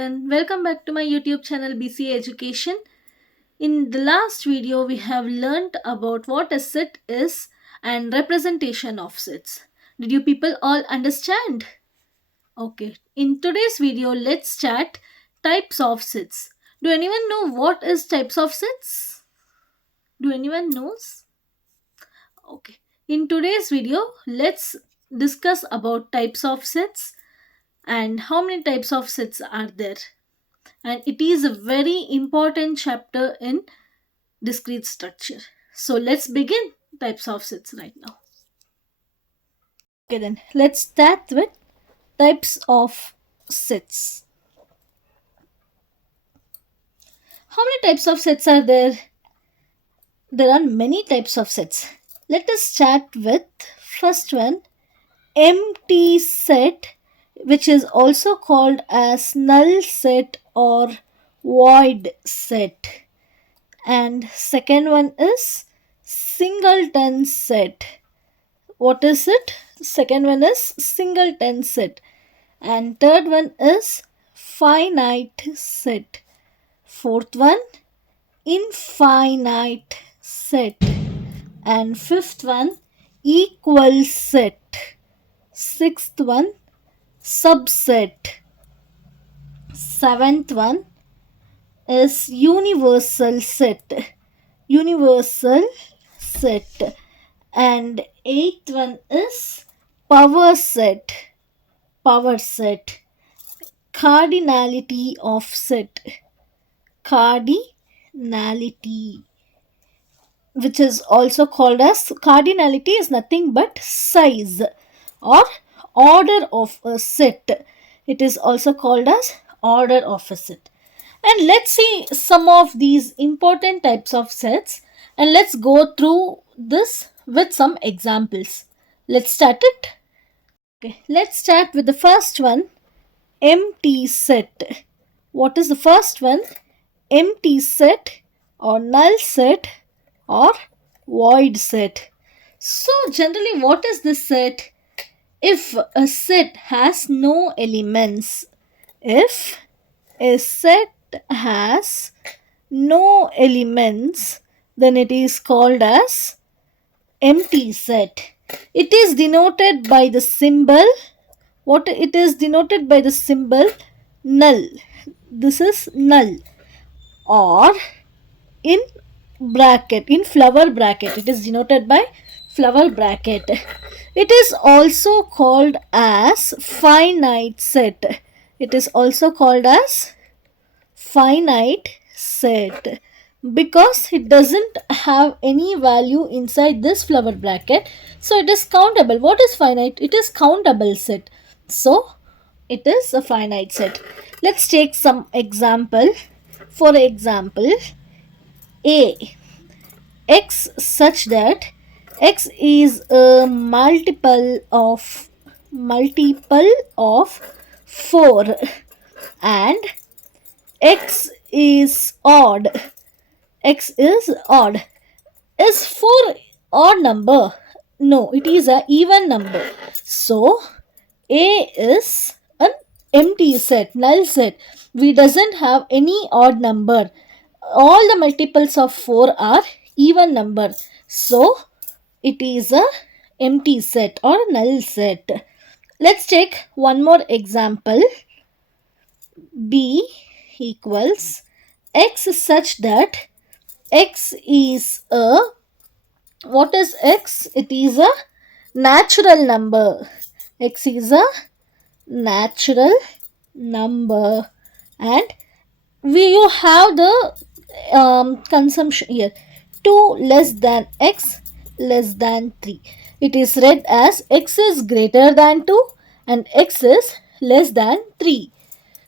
everyone, welcome back to my YouTube channel BCA Education. In the last video, we have learnt about what a set is and representation of sets. Did you people all understand? Okay, in today's video, let's chat types of sets. Do anyone know what is types of sets? Do anyone knows? Okay, in today's video, let's discuss about types of sets and how many types of sets are there. And it is a very important chapter in discrete structure. So let's begin types of sets right now. Okay, then let's start with types of sets. How many types of sets are there? There are many types of sets. Let us start with first one, empty set, which is also called as null set or void set. And second one is singleton set. What is it? Second one is singleton set. And third one is finite set. Fourth one, infinite set. And fifth one, equal set. Sixth one, subset. Seventh one is universal set. Universal set. And eighth one is power set. Power set. Cardinality of set. Cardinality, which is also called as, cardinality is nothing but size or order of a set. It is also called as order of a set. And let's see some of these important types of sets and let's go through this with some examples. Let's start it. Okay, let's start with the first one, empty set. What is the first one? Empty set or null set or void set. So generally, what is this set? If a set has no elements, if a set has no elements, then it is called as empty set. It is denoted by the symbol. What it is denoted by the symbol null. This is null. Or in bracket, in flower bracket, it is denoted by flower bracket. It is also called as finite set. It is also called as finite set because it doesn't have any value inside this flower bracket, so it is countable. What is finite? It is countable set, so it is a finite set. Let's take some example. For example, a x such that x is a multiple of 4 and x is odd. X is odd. Is 4 odd number? No, it is an even number. So A is an empty set, null set. We doesn't have any odd number. All the multiples of 4 are even number. So it is a empty set or null set. Let's take one more example. B equals x such that x is a, what is x? It is a natural number. X is a natural number and you have the consumption here, 2 less than x less than 3. It is read as x is greater than 2 and x is less than 3.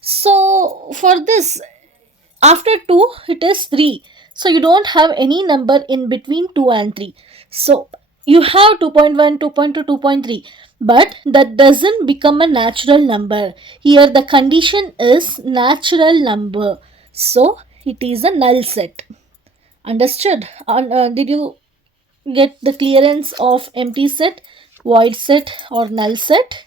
So for this, after 2 it is 3. So you don't have any number in between 2 and 3. So you have 2.1, 2.2, 2.3. But that doesn't become a natural number. Here the condition is natural number. So it is a null set. Understood? Did you get the clearance of empty set, void set or null set?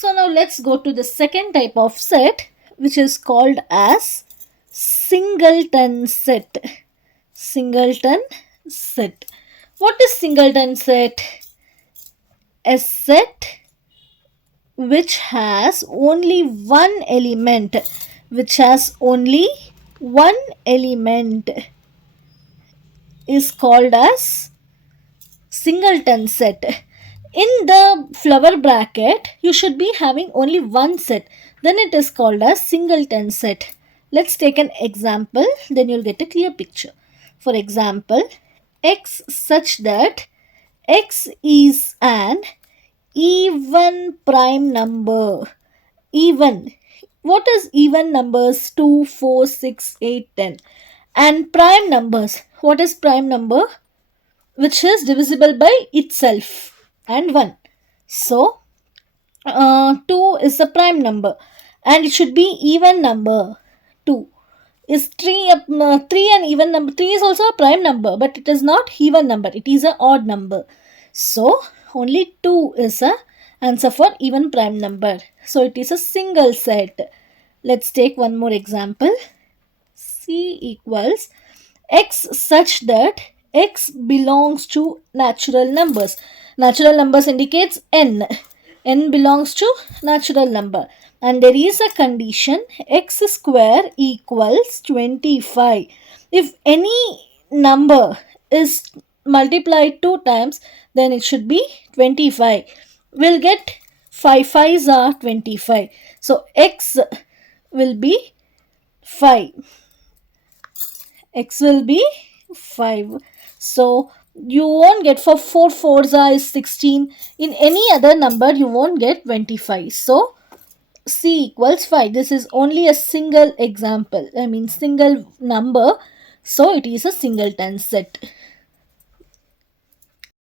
So now let's go to the second type of set, which is called as singleton set. Singleton set. What is singleton set? A set which has only one element, which has only one element is called as singleton set. In the flower bracket, you should be having only one set, then it is called as singleton set. Let's take an example, then you'll get a clear picture. For example, x such that x is an even prime number. Even. What is even numbers? 2, 4, 6, 8, 10. And prime numbers. What is prime number? Which is divisible by itself and 1. So, 2 is a prime number and it should be even number. 2 is 3, 3 and even number. 3 is also a prime number, but it is not even number, it is an odd number. So, only 2 is a answer for even prime number. So, it is a single set. Let's take one more example. C equals x such that x belongs to natural numbers. Natural numbers indicates n. N belongs to natural number. And there is a condition x square equals 25. If any number is multiplied 2 times, then it should be 25. We'll get 5 5s are 25. So x will be 5. X will be 5. So you won't get for 4 4s is 16. In any other number you won't get 25. So C equals 5. This is only a single example. I mean single number. So it is a singleton set.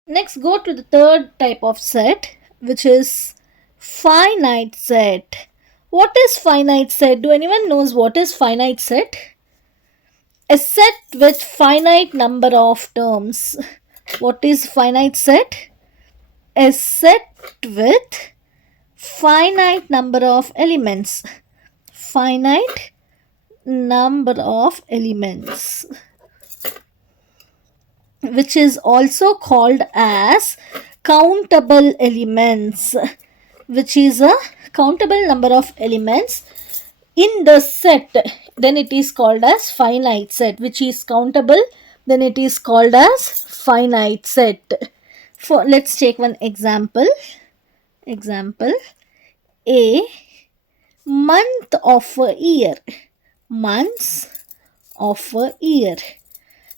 Next go to the third type of set, which is finite set. What is finite set? Do anyone knows what is finite set? A set with finite number of terms. What is finite set? A set with finite number of elements. Finite number of elements, which is also called as countable elements, which is a countable number of elements in the set, then it is called as finite set, which is countable, then it is called as finite set. For let's take one example. Example, a month of a year. Months of a year.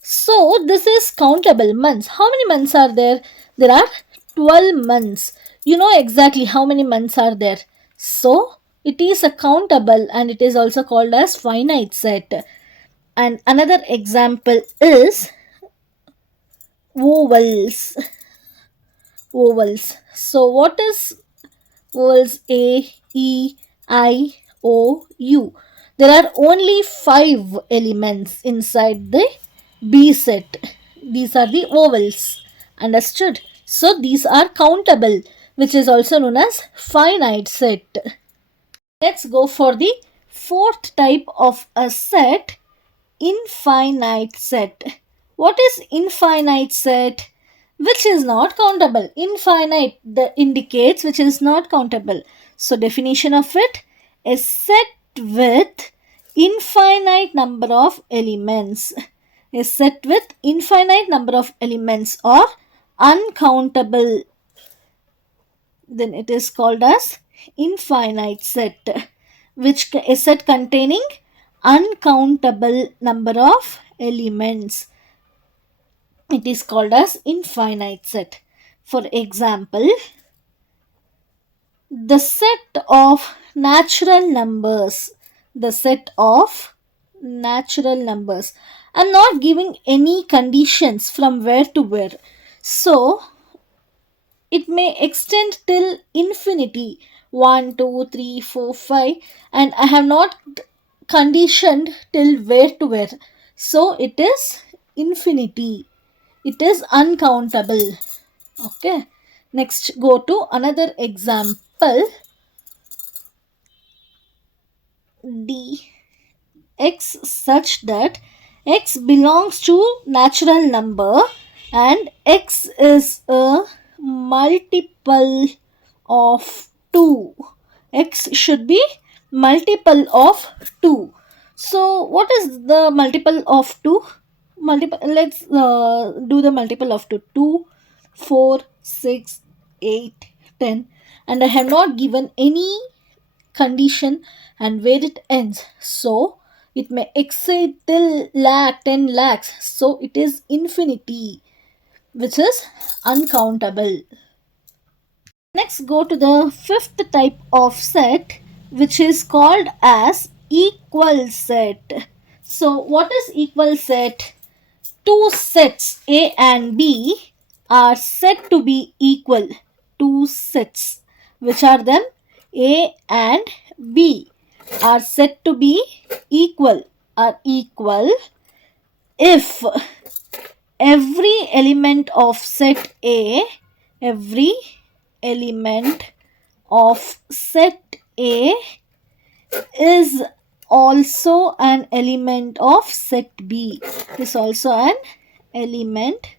So this is countable months. How many months are there? There are 12 months. You know exactly how many months are there. So it is a countable and it is also called as finite set. And another example is vowels. Vowels. So what is vowels? A, E, I, O, U. There are only 5 elements inside the B set. These are the vowels. Understood? So these are countable, which is also known as finite set. Let's go for the fourth type of a set, infinite set. What is infinite set? Which is not countable. Infinite indicates which is not countable. So definition of it, a set with infinite number of elements. A set with infinite number of elements or uncountable, then it is called as infinite set, which a set containing uncountable number of elements. It is called as infinite set. For example, the set of natural numbers. The set of natural numbers. I'm not giving any conditions from where to where. So, it may extend till infinity. 1, 2, 3, 4, 5. And I have not conditioned till where to where. So, it is infinity. It is uncountable. Okay. Next, go to another example. d x such that x belongs to natural number and x is a multiple of 2. X should be multiple of 2. So what is the multiple of 2? Multiple, let's do the multiple of 2. 2, 4, 6, 8, 10, and I have not given any condition and where it ends, so it may exceed till lakh 10 lakhs, so it is infinity, which is uncountable. Next, go to the fifth type of set, which is called as equal set. So what is equal set? Two sets A and B are said to be equal. Two sets, which are them? A and B are said to be equal, if every element of set A, every element of set A is also an element of set B, is also an element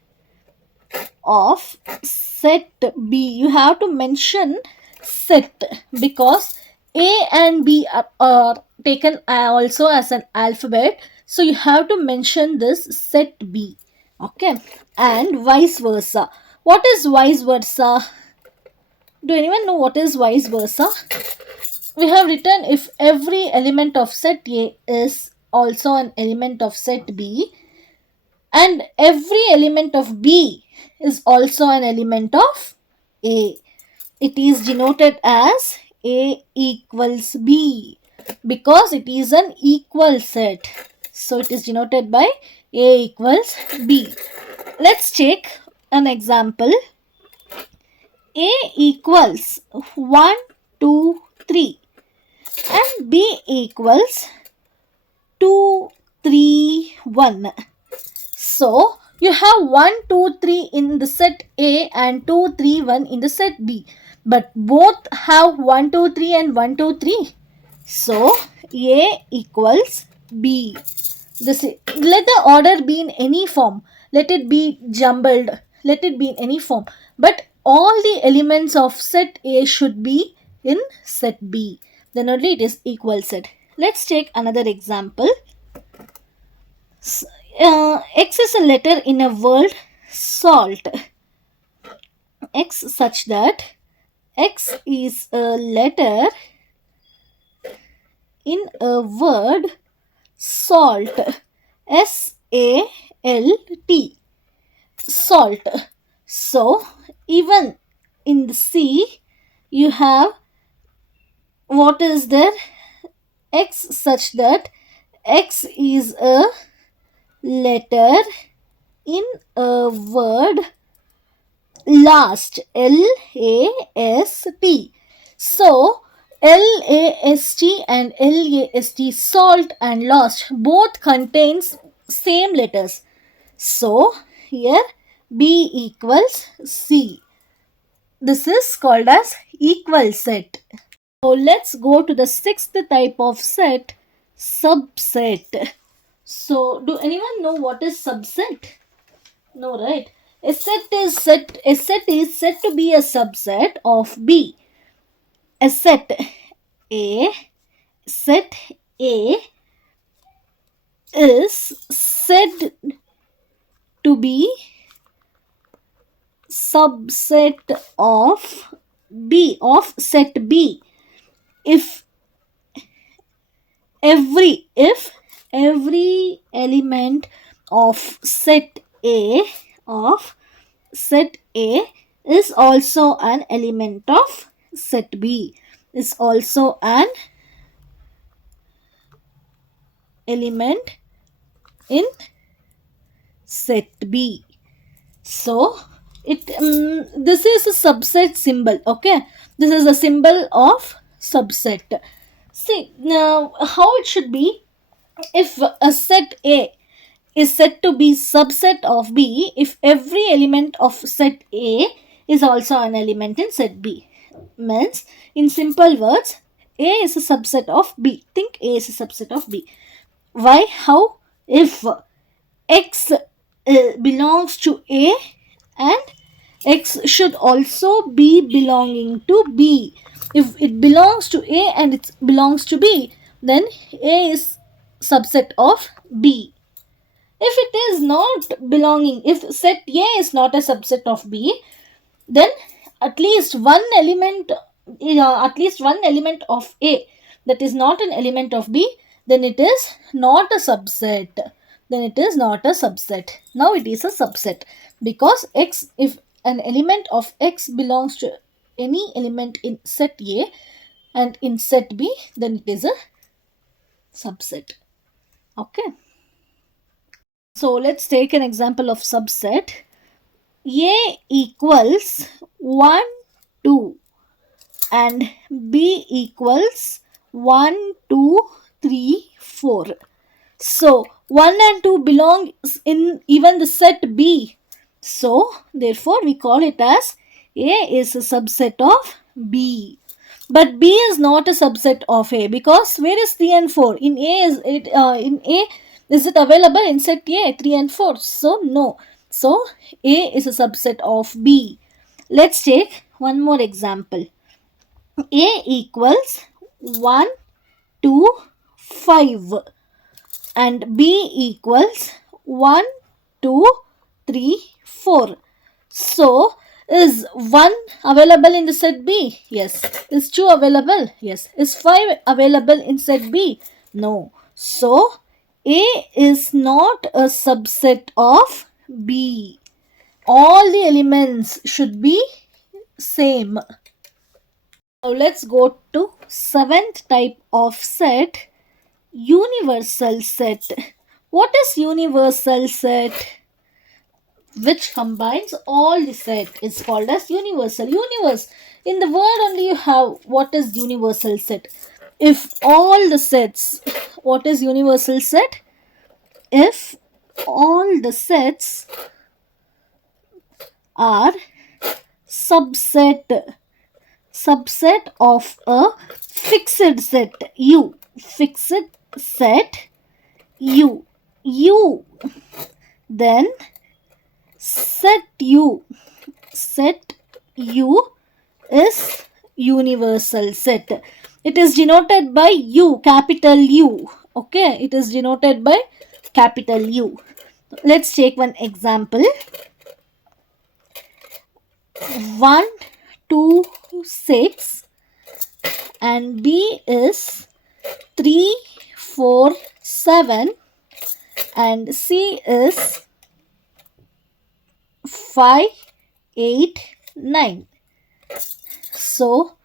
of set B. You have to mention set because A and B are taken also as an alphabet, so you have to mention this set B. Okay, and vice versa. What is vice versa? Do anyone know what is vice versa? We have written if every element of set A is also an element of set B, and every element of B is also an element of A. It is denoted as A equals B because it is an equal set. So it is denoted by A equals B. Let's take an example. A equals 1, 2, 3 and B equals 2, 3, 1. So you have 1, 2, 3 in the set A and 2, 3, 1 in the set B. But both have 1, 2, 3 and 1, 2, 3. So A equals B. Let the order be in any form. Let it be jumbled. Let it be in any form. But all the elements of set A should be in set B. Then only it is equal set. Let's take another example. X is a letter in a word salt. X such that X is a letter in a word salt. S-A-L-T. Salt. So even in the C you have what is there? X such that X is a letter in a word last. L-A-S-T. So L-A-S-T and L-A-S-T, salt and lost, both contains same letters. So here B equals C. This is called as equal set. So let's go to the sixth type of set, subset. So do anyone know what is subset? No, right? A set is said to be a subset of B. A set A is said to be subset of B, of set B, if every element of set A is also an element of set B, is also an element in set B. So this is a subset symbol. Okay, this is a symbol of subset. See now how it should be. If a set A is said to be subset of B, if every element of set A is also an element in set B. Means in simple words, A is a subset of B. Think A is a subset of B. Why? How? If X belongs to A, and X should also be belonging to B. If it belongs to A and it belongs to B, then A is subset of B. If it is not belonging, if set A is not a subset of B, then at least one element of A that is not an element of B, then it is not a subset. Now it is a subset, because X, if an element of X belongs to any element in set A and in set B, then it is a subset. Okay, so let's take an example of subset. A equals 1, 2 and B equals 1, 2, 3, 4. So 1 and 2 belong in even the set B. So therefore we call it as A is a subset of B. But B is not a subset of A, because where is 3 and 4? In A is it available in set A 3 and 4? So no. So A is a subset of B. Let's take one more example. A equals 1, 2, 5 and B equals 1, 2, 3, 4. So is 1 available in the set B? Yes. Is 2 available? Yes. Is 5 available in set B? No. So A is not a subset of B. All the elements should be same. Now let's go to 7th type of set, universal set. What is universal set? Which combines all the set is called as universal. Universe, in the word only you have what is universal set. If all the sets, what is universal set? If all the sets are subset of a fixed set U. Fixed set U. Then set U is universal set. It is denoted by U, capital U. Okay, it is denoted by capital U. Let's take one example. 1, 2, 6 and B is 3, 4, 7 and C is 5, 8, 9. So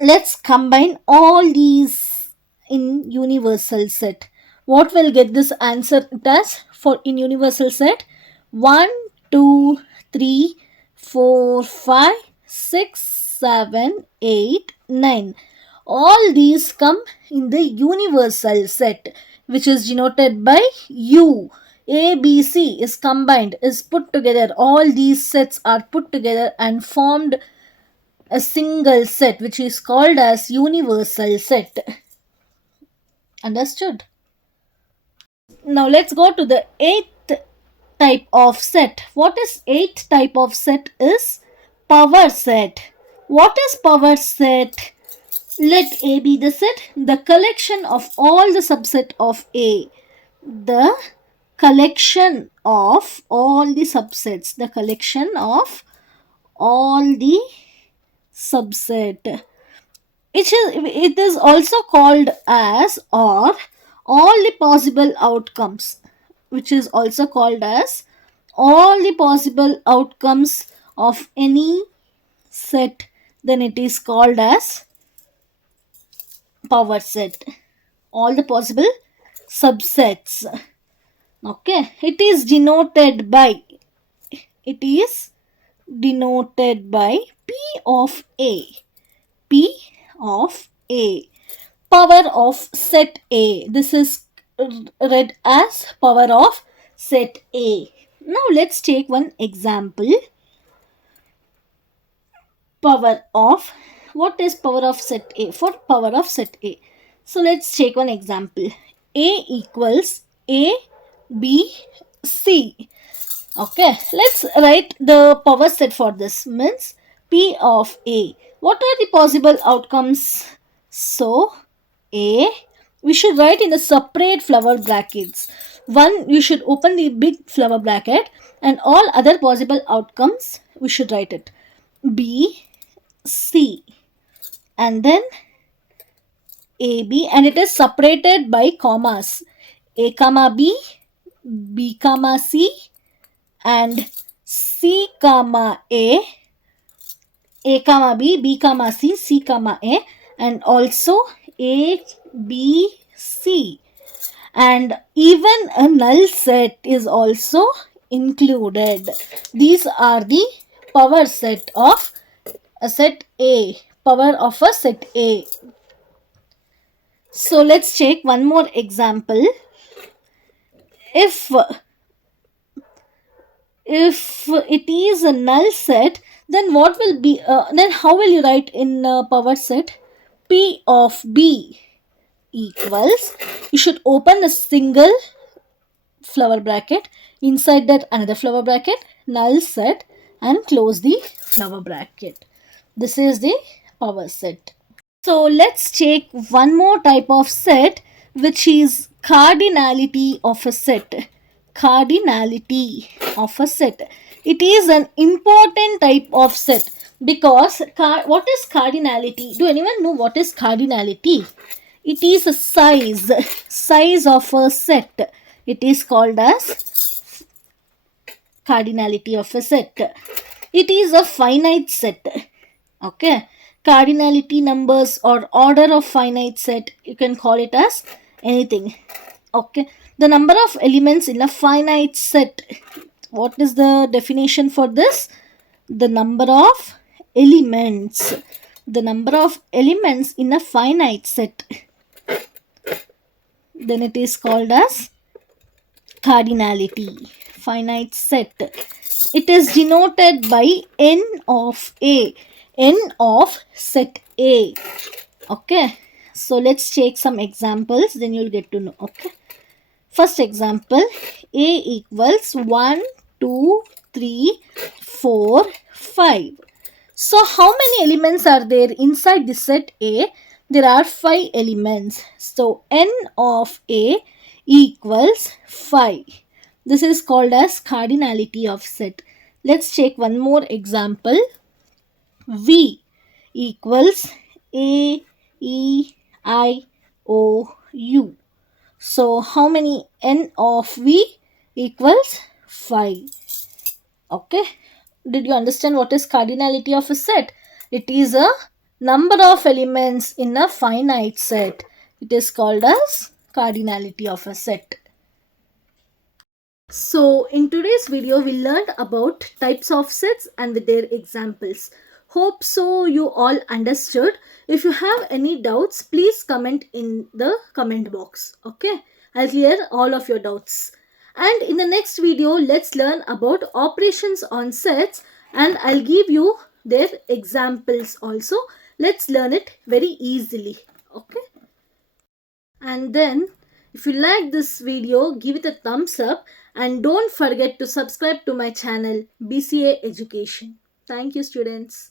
let's combine all these in universal set. What will get this answer as for in universal set? 1, 2, 3, 4, 5, 6, 7, 8, 9. All these come in the universal set, which is denoted by U. A, B, C is combined, is put together. All these sets are put together and formed a single set, which is called as universal set. Understood? Now let's go to the 8th type of set. What is 8th type of set is power set. What is power set? Let A be the set, the collection of all the subset of A. The collection of all the subsets. The collection of all the subset. It is also called as or all the possible outcomes, which is also called as all the possible outcomes of any set, then it is called as power set. All the possible subsets. Okay, it is denoted by P of A. P of A. Power of set A. This is read as power of set A. Now let's take one example. Power of what is power of set A? For power of set A, so let's take one example. A equals A, B, C. Okay, let's write the power set for this. Means P of A. What are the possible outcomes? So A, we should write in the separate flower brackets. One, you should open the big flower bracket, and all other possible outcomes we should write it. B, C, and then AB, and it is separated by commas. A comma B, B comma C, and C comma A comma B, B comma C, C comma A, and also A, B, C. And even a null set is also included. These are the power set of a set A, power of a set A. So let's take one more example. If it is a null set, then what will be then how will you write in power set? P of B equals, you should open a single flower bracket, inside that another flower bracket, null set, and close the flower bracket. This is the power set. So let's take one more type of set, which is cardinality of a set. Cardinality of a set. It is an important type of set because what is cardinality? Do anyone know what is cardinality? It is a size of a set. It is called as cardinality of a set. It is a finite set. Okay, cardinality numbers or order of finite set, you can call it as anything. Okay, the number of elements in a finite set. What is the definition for this? The number of elements. The number of elements in a finite set. Then it is called as cardinality. Finite set. It is denoted by n of A. N of set A. Okay, so let's take some examples, then you'll get to know. Okay, first example, A equals 1, 2, 3, 4, 5. So how many elements are there inside the set A? There are 5 elements. So n of A equals 5. This is called as cardinality of set. Let's take one more example. V equals A, E, I, O, U. So how many n of V equals 5? Okay. Did you understand what is cardinality of a set? It is a number of elements in a finite set. It is called as cardinality of a set. So in today's video, we learned about types of sets and with their examples. Hope so you all understood. If you have any doubts, please comment in the comment box. Okay, I'll clear all of your doubts. And in the next video, let's learn about operations on sets, and I'll give you their examples also. Let's learn it very easily. Okay. And then if you like this video, give it a thumbs up and don't forget to subscribe to my channel BCA Education. Thank you, students.